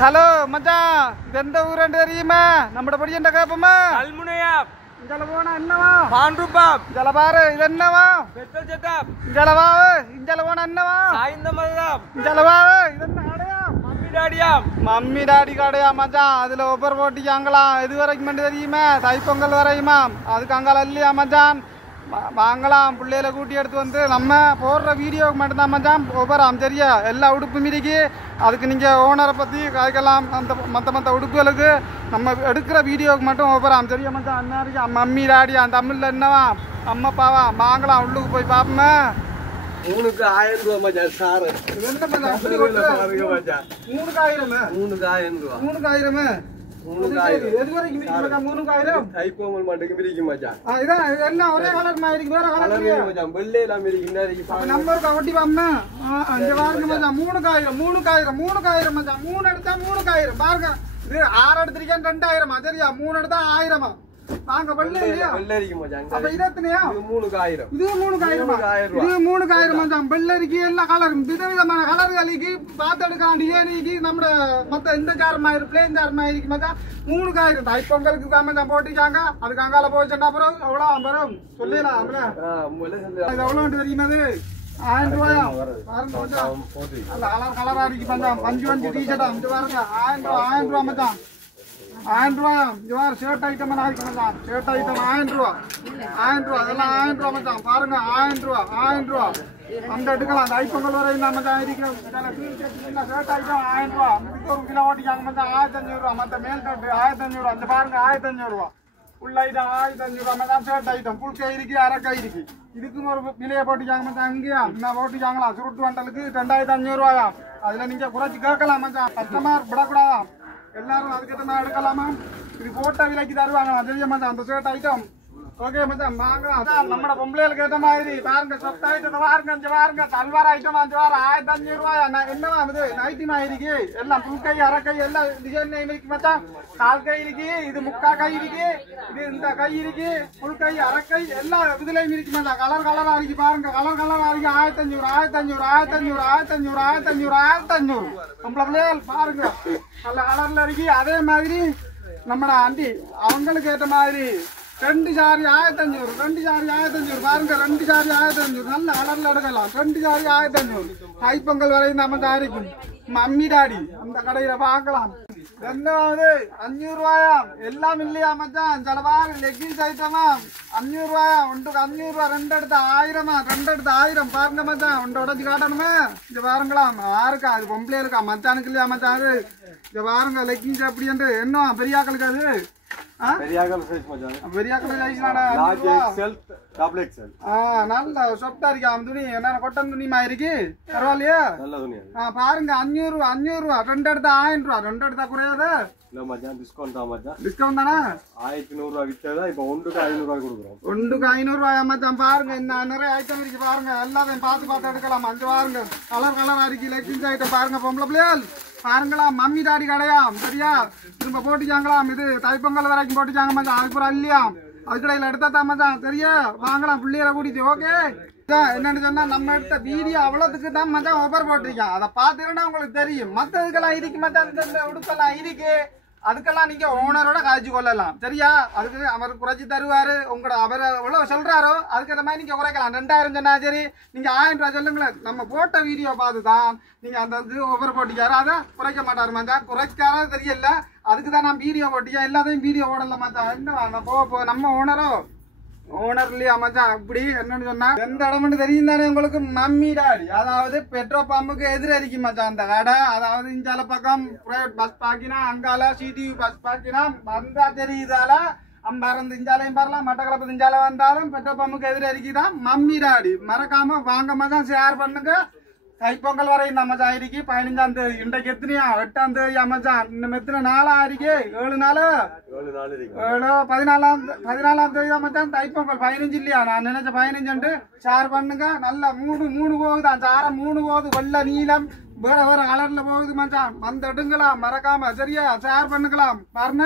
Hello மச்சான், இது எந்த ஊருன்னு தெரியுமா? நம்மட படியண்ட கேப்பமா? அல்முனையா. இங்கல போனா என்னவா? பாண்ட்ருபாப். இங்கல பாரு, இது என்னவா? Petrol setup. இங்கல வா, இங்கல போனா என்னவா? சாய்ந்தமரம். இங்கல வா, இது என்ன கடையா? மம்மி டாடியா. மம்மி டாடி கடையா மச்சான்? அதுல ஒப்பர் போட்டிக்காங்களாம். எது வரைக்கும் தெரியுமா? தைப்பொங்கல் வரையுமா? அதுக்கு அங்கால இல்லையா மச்சான்? வாங்கலாம். பிள்ளைகளை கூட்டி எடுத்து வந்து நம்ம போடுற வீடியோவுக்கு மட்டும்தான் மச்சான் ஒவ்வொரு சரியா எல்லா உடுப்பு மீறிக்கு. அதுக்கு நீங்கள் ஓனரை பற்றி காய்க்கலாம். அந்த மற்ற உடுப்புகளுக்கு நம்ம எடுக்கிற வீடியோவுக்கு மட்டும் ஒவ்வொரு சரியா மச்சான்? அண்ணா மம்மி டாடி அந்த தமிழில் என்னவா அம்மாப்பாவா வாங்கலாம். உள்ளுக்கு போய் பார்ப்போமே. 3000 ரூபா மச்சான் சார். என்ன மச்சான் 3000? 3000 எது வரைக்கும் மச்சான்? 3000 தைப்பொங்கல் மட்டும் மிரிக்கும் மச்சான். இதான் எல்லாம் ஒரே கலர் மாதிரி வேற கலர் மச்சான் வெள்ளை எல்லாம் மிரிக்கும். நம்பருக்கு ஒட்டி பாருங்க. இங்க பாருங்க மச்சான் 3000 மச்சான். 3 எடுத்தா 3000 பாருங்க. இது 6 எடுத்திருக்கேன் 2000 சரியா? 3 எடுத்தா 1000 வாங்க. வெள்ளை இல்லையா? வெள்ளரிக்கும் மச்சான். அப்ப இது எத்தனையா? இது 3000. இது 3000 மச்சான். வெள்ளரிக்கு எல்லா கலர் விதவிதமான கலர்களுக்கு பாத்தெடுக்காண்டியே நீக்கி நம்ம மத்த இந்த சாரமாயிரு பிளேன் சாரமாயிருக்கு மச்சான். 3000 தைப்பொங்கலுக்கு தான் மச்சான் போட்டிருக்காங்க. அதுக்கு அங்கால போச்சுன்னா அப்புறம் எவ்வளவு வரும் சொல்லலாம். இது எவ்வளவு தெரியுமா? 1000 ரூபாயா? பாருங்க மச்சான். அந்த கலரா இருக்கு மச்சான். 5 டிஷர்ட்டா இது பாருங்க. 1000 ரூபா மச்சான். 1000 ரூபா. இவ்வாறு ஷர்ட் ஐட்டம் இருக்கு மச்சான். ஷர்ட் ஐட்டம் 1000 ரூபா. அதெல்லாம் 1000 ரூபா மச்சான். பாருங்க 1000 ரூபா. அந்த எடுக்கலாம். தைப்பொங்கல் வரை மச்சான் இருக்கிறோம். ஷர்ட் ஐட்டம் 1000 ரூபா. ஒரு கிலோ ஓட்டிக்காங்க மச்சான். 1500 ரூபா. மற்ற மேல் ஷர்ட் 1500 ரூபா. அந்த பாருங்க 1500 ரூபா. ஃபுல் ஐட்டம் 1500 ரூபா மச்சான். ஷர்ட் ஐட்டம் ஃபுல் கை இருக்கு, அரை கை இருக்கு. இதுக்கும் ஒரு விலையை போட்டிக்காங்க மச்சான். இங்கேயா என்ன போட்டிக்காங்களா? சுருட்டு வண்டலுக்கு 2500 ரூபாயா? அதுல நீங்க குறைச்சி கேட்கலாம் மச்சான். கஸ்டமர் விடக்கூடாதா? எல்லாரும் அதுக்கிட்ட நான் எடுக்கலாமா? இது போட்ட விலைக்கு தருவாங்களா? தெரியும் மச்சான் அந்த ஷர்ட் ஐட்டம். ஓகே மச்சான் வாங்கலாம். நம்ம பொம்பளைகளுக்கு ஏற்ற மாதிரி பாருங்க. சொப்ட் ஐட்டத்தை பாருங்க. அஞ்சு பாருங்க. சல்வார் ஐட்டம் 5 வாரம் 1500 ரூபாயா? என்னவா இது நைட்டி மாதிரி எல்லாம் புல் கை, அரை கை எல்லாம் டிசைன் இருக்கு மச்சான். கால் கை இருக்கு, இது முக்கா கை இருக்கு, இது இந்த கை இருக்கு, புல் கை, அரை கை எல்லா இதுலயும் இருக்கு மச்சான். கலரா இருக்கு பாருங்க. கலரா இருக்கு. 1500 பொம்பளை பிள்ளைகள் பாருங்க. நல்ல கலர்ல இருக்கு. அதே மாதிரி நம்ம ஆண்டி அவங்களுக்கு ஏற்ற மாதிரி 2 சாரி 1500 பாருங்க. 2 சாரி 1500 நல்ல கலர்ல எடுக்கலாம். 2 சாரி 1500 தைப்பொங்கல் வரை நம்ம தயாரிக்கும். மம்மி டாடி அந்த கடையில பார்க்கலாம். ரெண்டாவது 500 ரூபாயா? எல்லாம் இல்லையா மச்சான்? சில பாருங்க லெக்கின்ஸ் ஐட்டமா 500 ரூபாயா? ஒன்றுக்கு 500 ரூபா. 2 எடுத்து 1000 பாருங்க மச்சான். ஒன்று உடச்சு காட்டணுமே. இது பாருங்களாம். யாருக்கா அது? பொம்பளை இருக்கா மச்சானுக்கு இல்லையா மச்சான்? அது இது பாருங்க லெக்கின்ஸ் அப்படி என்று என்ன பெரியாக்களுக்கு அது பெரியாக்கள் சைஸ் மச்சான். பெரியாக்கள் சைஸ்னாடா டபுள் எக்ஸ்எல். நல்ல சொப்டா இருக்கு. அவன் துணி என்ன கொட்டன் துணி மாதிரி இருக்கு. பரவாயில்லையா? நல்ல துணி. பாருங்க 500 ரூபா. 2 எடுத்தா 1000 ரூபா. 2 எடுத்தா குறையாது இல்ல மச்சான். டிஸ்கவுண்ட் தான் மச்சான். டிஸ்கவுண்ட் தானே? 1100 ரூபா வித்ததா இப்ப 1க்கு 500 ரூபாய் கொடுக்குறோம். 1க்கு 500 ரூபாயா மச்சான்? பாருங்க என்ன நிறைய ஐட்டம் இருக்கு பாருங்க. எல்லாத்தையும் பார்த்து எடுக்கலாம். அஞ்சு பாருங்க. கலரா இருக்கு. லெக்கின்ஸ் ஐட்டம் பாருங்க. பொம்பளை பிள்ளைகள் பாருங்களாம். மம்மி டாடி கடையாம் சரியா? திரும்ப போட்டிச்சாங்களாம். இது தைப்பொங்கல் வரைக்கும் போட்டிச்சாங்க மச்சான். அதுக்கு ஒரு இல்லையா? அதுக்கடையில எடுத்தா தான் மச்சான் சரியா? வாங்கலாம் பிள்ளைகளை கூட்டிட்டு. ஓகே என்னன்னு சொன்னா நம்ம எடுத்த வீடியோ அவ்வளவுக்கு தான் மச்சான் ஒவ்வொரு போட்டிருக்கான். அதை பாத்துக்கிட்டா உங்களுக்கு தெரியும். மத்ததுக்கெல்லாம் இருக்கு மச்சான். இந்த உடுப்பெல்லாம் இருக்கு. அதுக்கெல்லாம் நீங்க ஓனரோட காய்ச்சி கொள்ளலாம் சரியா? அதுக்கு அவர் குறைச்சி தருவாரு. உங்களோட அவர் எவ்வளவு சொல்றாரோ அதுக்கேற்ற மாதிரி நீங்க குறைக்கலாம். 2000 சொன்னா சரி, நீங்க 1000 ரூபாய் சொல்லுங்களேன். நம்ம போட்ட வீடியோ பார்த்துதான் நீங்க அந்த இது ஒவ்வொரு போட்டிக்காரு அதை குறைக்க மாட்டாரு மச்சான். குறைக்காத தெரியல. அதுக்கு தான் நான் வீடியோ போட்டிக்கேன். எல்லாத்தையும் வீடியோ ஓடல மச்சான். என்ன போ நம்ம ஓனர் இல்லையா மச்சான்? அப்படி என்னன்னு சொன்னா எந்த இடம்னு தெரியும் தானே உங்களுக்கு? மம்மி டாடி அதாவது பெட்ரோல் பம்புக்கு எதிரறிக்கு மச்சான் அந்த கடை. அதாவது இஞ்சால பக்கம் பிரைவேட் பஸ் பாக்கினா அங்கால சிடியூ பஸ் பாக்கினா வந்தா தெரியுதால அம்பறந்து இஞ்சாலையும் வரலாம். மட்டக்களப்பு இஞ்சால வந்தாலும் பெட்ரோல் பம்புக்கு எதிரறிக்குதான் மம்மி டாடி. மறக்காம வாங்க மச்சான். ஷேர் பண்ணுங்க. தைப்பொங்கல் வரை நம்ம ஆயிருக்கு. 15ஆம் தேதி. இன்றைக்கு எத்தனையா? 8ஆம் தேதி மச்சான். இன்னும் எத்தனை நாளா ஆயிருக்கு? 7 நாள் 14ஆம் தேதி தான் மச்சான் தைப்பொங்கல். 15 இல்லையா? நான் நினைச்ச 15 ஷேர் பண்ணுங்க. நல்ல 3 போகுதான். சாரம் 3 போகுது. வெள்ள நீளம் வேற கலர்ல போகுது மச்சான். வந்து எடுங்கலாம் மறக்காம சரியா? ஷேர் பண்ணுங்களாம் பாருங்க.